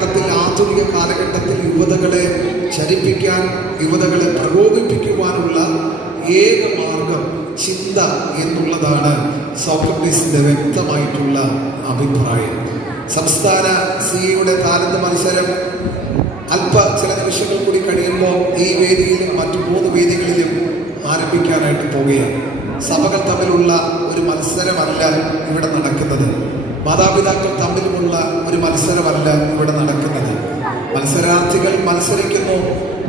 കാലഘട്ടത്തിൽ, ആധുനിക കാലഘട്ടത്തിൽ യുവതകളെ ചലിപ്പിക്കാൻ, യുവതകളെ പ്രകോപിപ്പിക്കുവാനുള്ള ഏക മാർഗം ചിന്ത എന്നുള്ളതാണ് സോക്രട്ടീസിന്റെ വ്യക്തമായിട്ടുള്ള അഭിപ്രായം. സംസ്ഥാന സിയുടെ താലന്ത് മത്സരം ചില നിമിഷങ്ങൾ കൂടി കഴിയുമ്പോൾ ഈ വേദിയിലും മറ്റു 3 വേദികളിലും ആരംഭിക്കാനായിട്ട് പോവുകയാണ്. സഭകൾ തമ്മിലുള്ള ഒരു മത്സരമല്ല ഇവിടെ നടക്കുന്നത്. മാതാപിതാക്കൾ തമ്മിലുമുള്ള ഒരു മത്സരമല്ല ഇവിടെ നടക്കുന്നത്. മത്സരാർത്ഥികൾ മത്സരിക്കുന്നു.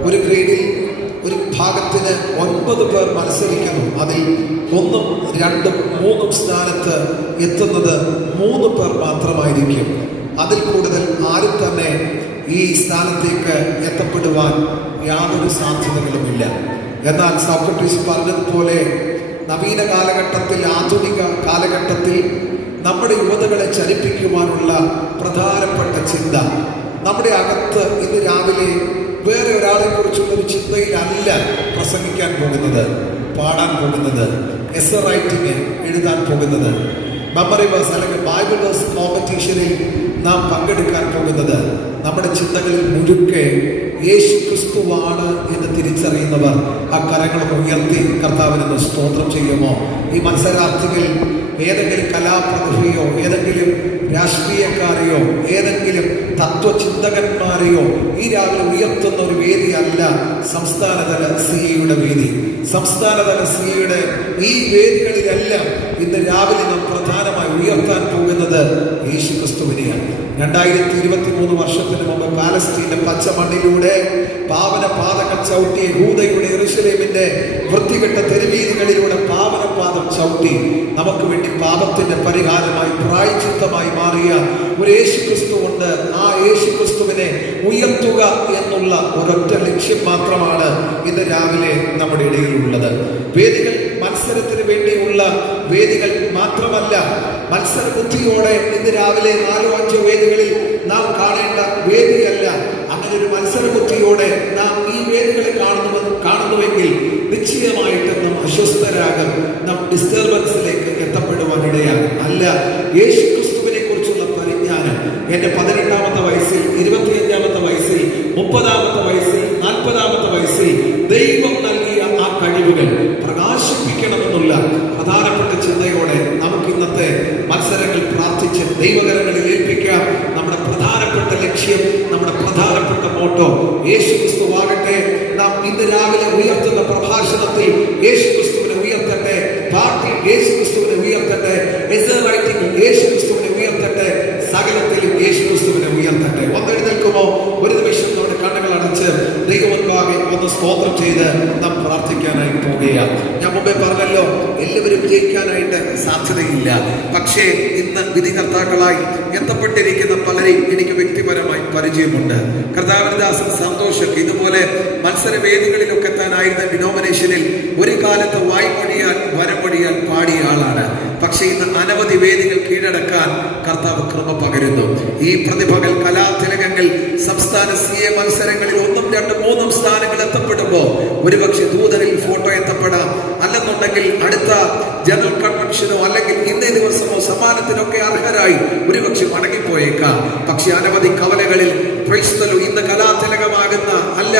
ഒരു ഗ്രേഡിൽ ഒരു ഭാഗത്തിന് 9 പേർ മത്സരിക്കുന്നു. അതിൽ 1, 2, 3 സ്ഥാനത്ത് എത്തുന്നത് 3 പേർ മാത്രമായിരിക്കും. അതിൽ കൂടുതൽ ആരും തന്നെ ഈ സ്ഥാനത്തേക്ക് എത്തപ്പെടുവാൻ യാതൊരു സാധ്യതകളുമില്ല. എന്നാൽ സോക്രട്ടീസ് പറഞ്ഞതുപോലെ നവീന കാലഘട്ടത്തിൽ, ആധുനിക കാലഘട്ടത്തിൽ നമ്മുടെ യുവതകളെ ചലിപ്പിക്കുവാനുള്ള പ്രധാനപ്പെട്ട ചിന്ത നമ്മുടെ അകത്ത് ഇന്ന് രാവിലെ വേറെ ഒരാളെ കുറിച്ചുള്ള ഒരു ചിന്തയിലല്ല പ്രസംഗിക്കാൻ പോകുന്നത്, പാടാൻ പോകുന്നത്, എസ്സേ റൈറ്റിംഗ് എഴുതാൻ പോകുന്നത്, മെമ്മറി വേഴ്സ് അല്ലെങ്കിൽ ബൈബിൾ വേഴ്സ് കോമ്പറ്റീഷനിൽ നാം പങ്കെടുക്കാൻ പോകുന്നത്. നമ്മുടെ ചിന്തകളിൽ മുഴുക്കെ യേശു ക്രിസ്തുവാണ് എന്ന് തിരിച്ചറിയുന്നവർ ആ കരങ്ങൾ ഉയർത്തി കർത്താവിന് സ്തോത്രം ചെയ്യുമോ? ഈ മത്സരാർത്ഥികൾ ഏതെങ്കിലും കലാപ്രതിഭയോ ഏതെങ്കിലും രാഷ്ട്രീയക്കാരെയോ ഏതെങ്കിലും തത്വചിന്തകന്മാരെയോ ഈ രാവിലെ ഉയർത്തുന്ന ഒരു വേദിയല്ല സംസ്ഥാനതല സിയുടെ വേദി. സംസ്ഥാനതല സിയുടെ ഈ വേദികളിലെല്ലാം ഇന്ന് രാവിലെ നാം പ്രധാനമായി ഉയർത്താൻ പോകുന്നത് യേശു ക്രിസ്തുവിനെയാണ്. 2023 വർഷത്തിന് മുമ്പ് പാലസ്തീന്റെ പച്ചമണ്ണിലൂടെ പാവന പാദങ്ങൾ ചവിട്ടി യഹൂദയുടെ യെരൂശലേമിന്റെ വൃത്തികെട്ട തെരുവീതികളിലൂടെ പാവന പാദം ചവിട്ടി നമുക്ക് വേണ്ടി പാപത്തിന്റെ പരിഹാരമായി പ്രായശ്ചിത്തമായി മാറിയ ഒരു യേശു ക്രിസ്തു ഉണ്ട്. ആ യേശു ക്രിസ്തുവിനെ ഉയർത്തുക എന്നുള്ള ഒരൊറ്റ ലക്ഷ്യം മാത്രമാണ് ഇന്ന് രാവിലെ നമ്മുടെ ഇടയിലുള്ളത്. വേദികൾ മത്സരത്തിന് വേണ്ടിയുള്ള വേദികൾ മാത്രമല്ല, മത്സരബുദ്ധിയോടെ ഇന്ന് രാവിലെ 4-5 വേദികളിൽ നാം കാണേണ്ട വേദിയല്ല. അങ്ങനെ ഒരു മത്സരബുദ്ധിയോടെ നാം ഈ വേദികളെ കാണുന്നുവെങ്കിൽ നിശ്ചയമായിട്ട് നാം അസ്വസ്ഥരാകും, നാം ഡിസ്റ്റർബൻസിലേക്ക് എത്തപ്പെടുവാൻ ഇടയാകും. അല്ല, യേശു ക്രിസ്തുവിനെ കുറിച്ചുള്ള പരിജ്ഞാനം എന്റെ 18-ാമത്തെ വയസ്സിൽ, 25-ാമത്തെ വയസ്സിൽ, 30-ാമത്തെ വയസ്സിൽ, 40-ാമത്തെ വയസ്സിൽ ദൈവം നൽകിയ ആ കഴിവുകൾ പ്രകാശിപ്പിക്കണമെന്നുള്ള പ്രധാനപ്പെട്ട ചിന്തയോടെ നമുക്ക് ഇന്നത്തെ മത്സരങ്ങൾ പ്രാർത്ഥിച്ച് ദൈവകരങ്ങളിൽ ഏൽപ്പിക്കാം. നമ്മുടെ പ്രധാനപ്പെട്ട ലക്ഷ്യം, നമ്മുടെ പ്രധാനപ്പെട്ട മോട്ടോ യേശു ക്രിസ്തുവാകട്ടെ. നാം ഇന്ന് രാവിലെ ഉയർത്തുന്ന പ്രഭാഷണത്തിൽ യേശു ക്രിസ്തുവിനെ ഉയർത്തട്ടെ, പാട്ടിൽ യേശു ക്രിസ്തുവിനെ ഉയർത്തട്ടെ, എസ്സേ റൈറ്റിംഗിൽ യേശു ക്രിസ്തുവിനെ ഉയർത്തട്ടെ, സകലത്തിലും യേശു ക്രിസ്തുവിനെ ഉയർത്തട്ടെ. ഒന്നെഴുന്നേൽക്കുമോ? ഒരു നിമിഷം നമ്മുടെ കണ്ണുകൾ അടച്ച് ദൈവമുൻപാകെ ഒന്ന് സ്തോത്രം ചെയ്ത് നാം പ്രാർത്ഥിക്കാനായി പോകുകയാണ്. ഞാൻ മുമ്പേ പറഞ്ഞല്ലോ, എല്ലാവരും ജയിക്കാനായിട്ട് സാധ്യതയില്ല. പക്ഷേ ഇന്ന് വിധികർത്താക്കളായി എത്തപ്പെട്ടിരിക്കുന്ന പലരെയും എനിക്ക് വ്യക്തിപരമായി പരിചയമുണ്ട്. കർത്താവിന്റെ ദാസൻ സന്തോഷം ഇതുപോലെ മത്സരവേദികളിലൊക്കെ എത്താനായിരുന്ന ഡിനോമിനേഷനിൽ ഒരു കാലത്ത് വായ്മൊഴിയാൻ വരമൊഴിയാൻ പാടിയ ആളാണ്. പക്ഷെ ഇന്ന് അനവധി വേദികൾ കീഴടക്കാൻ കർത്താവ് കൃപ പകരുന്നു. ഈ പ്രതിഭകൾ, കലാതിലകങ്ങൾ സംസ്ഥാന CA മത്സരങ്ങളിൽ 1, 2, 3 സ്ഥാനങ്ങൾ എത്തപ്പെടുമ്പോൾ ഒരുപക്ഷെ ദൂതനിൽ ഫോട്ടോ എത്തപ്പെടാം, അല്ലെന്നുണ്ടെങ്കിൽ അടുത്ത ജനറൽ കൺവെൻഷനോ അല്ലെങ്കിൽ ഇന്നേ ദിവസമോ സമ്മാനത്തിനൊക്കെ അർഹരായി ഒരുപക്ഷെ മടങ്ങിപ്പോയേക്കാം. പക്ഷെ അനവധി കവലകളിൽ ഇന്ന് കലാതിലകമാകുന്ന അല്ല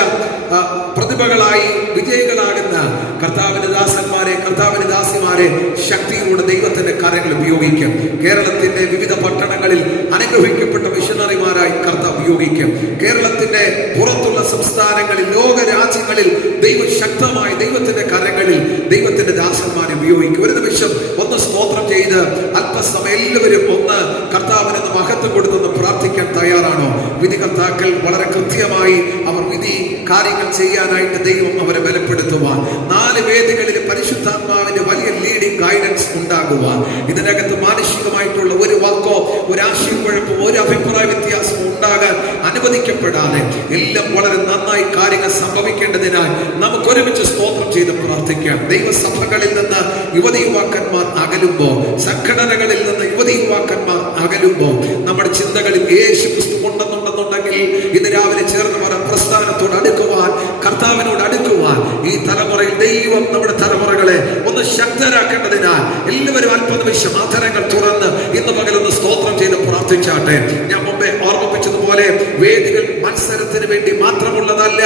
പ്രതിഭകളായി വിജയികളാകുന്ന കർത്താവിന്റെ ദാസന്മാരെ, കർത്താവിന്റെ ദാസിമാരെ ശക്തിയോടെ ദൈവത്തിന്റെ കരങ്ങൾ ഉപയോഗിക്കും. കേരളത്തിന്റെ വിവിധ പട്ടണങ്ങളിൽ അനുഗ്രഹിക്കപ്പെട്ട മിഷണറിമാരായി കർത്താവ് ഉപയോഗിക്കും. കേരളത്തിന്റെ പുറത്തുള്ള സംസ്ഥാനങ്ങളിൽ, ലോക രാജ്യങ്ങളിൽ ദൈവശക്തമായി ദൈവത്തിന്റെ കരങ്ങളിൽ ദൈവത്തിന്റെ ദാസന്മാരെ ഉപയോഗിക്കും. ഒരു നിമിഷം ഒന്ന് സ്തോത്രം ചെയ്ത് അല്പസമയം എല്ലാവരും ഒന്ന് കർത്താവിന് മഹത്വം കൊടുത്തൊന്ന് പ്രാർത്ഥിക്കാൻ തയ്യാറാണോ? വിധികർത്താക്കൾ വളരെ കൃത്യമായി അവർ വിധി കാര്യങ്ങൾ ചെയ്യാനായിട്ട് ദൈവം അവരെ ബലപ്പെടുത്തുവാൻ 4 വേദികളിൽ പരിശുദ്ധാത്മാവിന്റെ വലിയ ലീഡിംഗ് ഗൈഡൻസ് ഉണ്ടാകുവാൻ, ഇതിനകത്ത് മാനുഷികമായിട്ടുള്ള ഒരു വാക്കോ ഒരു ആശയക്കുഴപ്പമോ ഒരു അഭിപ്രായ വ്യത്യാസമോ ഉണ്ടാകാൻ അനുവദിക്കപ്പെടാതെ എല്ലാം വളരെ നന്നായി കാര്യങ്ങൾ സംഭവിക്കേണ്ടതിനായി നമുക്ക് ഒരുമിച്ച് സ്തോത്രം ചെയ്ത് പ്രാർത്ഥിക്കാം. ദൈവസഭകളിൽ നിന്ന് യുവതി യുവാക്കന്മാർ അകലുമ്പോൾ, സംഘടനകളിൽ നിന്ന് യുവതി യുവാക്കന്മാർ അകലുമ്പോൾ നമ്മുടെ ചിന്തകളിൽ യേശു ക്രിസ്തു ഉണ്ടെന്നുണ്ടെന്നുണ്ടെങ്കിൽ ഇന്ന് രാവിലെ ചേർന്ന് പ്രസ്ഥാനത്തോട് അടുക്കുവാൻ, കർത്താവിനോട് അടുക്കുവാൻ ഈ തലമുറയിൽ ദൈവം നമ്മുടെ തലമുറകളെ ഒന്ന് ശക്തരാക്കേണ്ടതിനാൽ എല്ലാവരും അല്പനിമിഷം അധരങ്ങൾ തുറന്ന് ഇന്ന് പകലൊന്ന് സ്തോത്രം ചെയ്ത് പ്രാർത്ഥിച്ചാട്ടെ. ഞാൻ മുമ്പേ ഓർമ്മിപ്പിച്ചതുപോലെ പറഞ്ഞതുപോലെ വേദികൾ മത്സരത്തിന് വേണ്ടി മാത്രമുള്ളതല്ല.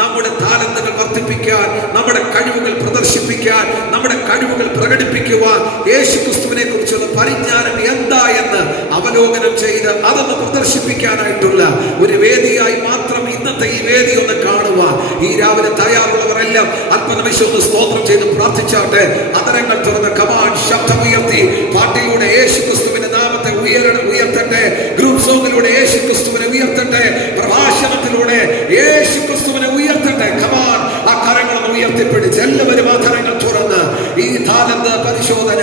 നമ്മുടെ താലന്തുകൾ വർദ്ധിപ്പിക്കാൻ, നമ്മുടെ കഴിവുകൾ പ്രദർശിപ്പിക്കാൻ, നമ്മുടെ കഴിവുകൾ പ്രകടിപ്പിക്കുവാൻ, യേശുക്രിസ്തുവിനെ കുറിച്ചുള്ള പരിജ്ഞാനം എന്താ എന്ന് അവലോകനം ചെയ്ത് അതൊന്ന് പ്രദർശിപ്പിക്കാനായിട്ടുള്ള ഒരു വേദിയായി മാത്രം ഇന്നത്തെ ഈ വേദി ഒന്ന് കാണുവാൻ ഈ രാവിലെ തയ്യാറുള്ളവരെല്ലാം അല്പനിമിഷം ഒന്ന് സ്തോത്രം ചെയ്ത് പ്രാർത്ഥിച്ചാട്ടെ. അതരങ്ങൾ തുറന്ന് കമാൻ ശബ്ദമുയർത്തി പാട്ടിലൂടെ യേശുക്രിസ്തുവിന്റെ നാമത്തെ ഉയർത്തട്ടെ. ഗ്രൂപ്പ് സോങ്ങിലൂടെ യേശുക്രിസ്തുവിനെ ഉയർത്തട്ടെ. പ്രഭാഷണത്തിലൂടെ യേശുക്രിസ്തുവിനെ ഉയർത്തട്ടെ. കമാൻ ആ കരങ്ങളൊന്ന് ഉയർത്തിപ്പിടിച്ച് എല്ലാവരും ആ കരങ്ങൾ തുറന്ന് ഈ താലന്ത് പരിശോധന,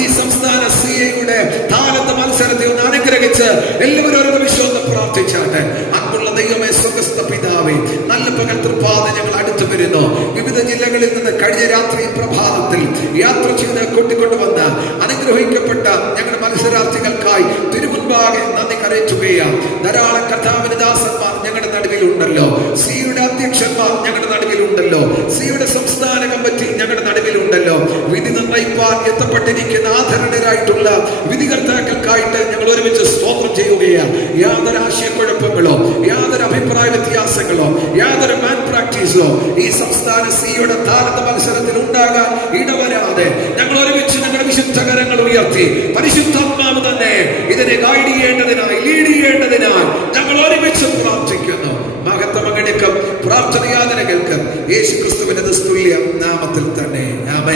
ഈ സംസ്ഥാന സിഐയുടെ താലന്ത് മത്സരത്തെ ഒന്ന് അനുഗ്രഹിച്ച് എല്ലാവരും ഓരോ നിമിഷം ഒന്ന് പ്രാർത്ഥിച്ചാട്ടെ. അൻപുള്ള ദൈവമേ, സ്വർഗ്ഗസ്ഥ പിതാവേ, നല്ല പകൽ തൃപ്പാതെ ഞങ്ങൾ അടുത്തു വരുന്നു. വിവിധ ജില്ലകളിൽ നിന്ന് കഴിഞ്ഞ രാത്രി പ്രഭാതത്തിൽ യാത്ര ചെയ്ത് കൂട്ടിക്കൊണ്ടുവന്ന് അനുഗ്രഹിക്കപ്പെട്ട ഞങ്ങളുടെ മത്സരാർത്ഥികൾക്കായി തിരുമുൻപാകെ നന്ദി കരയറ്റുകയാണ്. ധാരാളം കർത്താവിന്റെ ദാസന്മാർ ഞങ്ങളുടെ നടുവിലുണ്ടല്ലോ. സിയുടെ അധ്യക്ഷന്മാർ ഞങ്ങളുടെ നടുവിലുണ്ടല്ലോ. സിയുടെ സംസ്ഥാന കമ്മിറ്റി ഞങ്ങളുടെ നടുവിലുണ്ടല്ലോ. വിധി നിർണ്ണയിപ്പാൻ എത്തപ്പെട്ടിരിക്കുന്ന ആദരണരായിട്ടുള്ള വിധികർത്താക്കൾക്കായിട്ട് ഞങ്ങൾ ഒരുമിച്ച് സ്തോത്രം ചെയ്യുകയാണ്. യാതൊരു ആശയക്കുഴപ്പങ്ങളോ, യാതൊരു അഭിപ്രായ വ്യത്യാസങ്ങളോ, യാതൊരു മാൻ പ്രാക്ടീസോ ഈ സംസ്ഥാന സിയുടെ താലന്ത് മത്സരത്തിൽ ഉണ്ടാകാൻ ഇടവരാതെ ഞങ്ങൾ ഒരുമിച്ച് ഞങ്ങളുടെ വിശുദ്ധ കരങ്ങൾ ഉയർത്തി പരിശുദ്ധാത്മാവ് തന്നെ ഇതിനെ ഗൈഡ് ചെയ്യേണ്ടതിനായി, ലീഡ് ചെയ്യേണ്ടതിനായി ഞങ്ങൾ ഒരുമിച്ച് പ്രാർത്ഥിക്കുന്നു. മഹത്വമങ്ങണിക്കും പ്രാർത്ഥനയാതനകൾക്ക് യേശുക്രിസ്തുവിന്റെ തുല്യ നാമത്തിൽ തന്നെ ആമേൻ.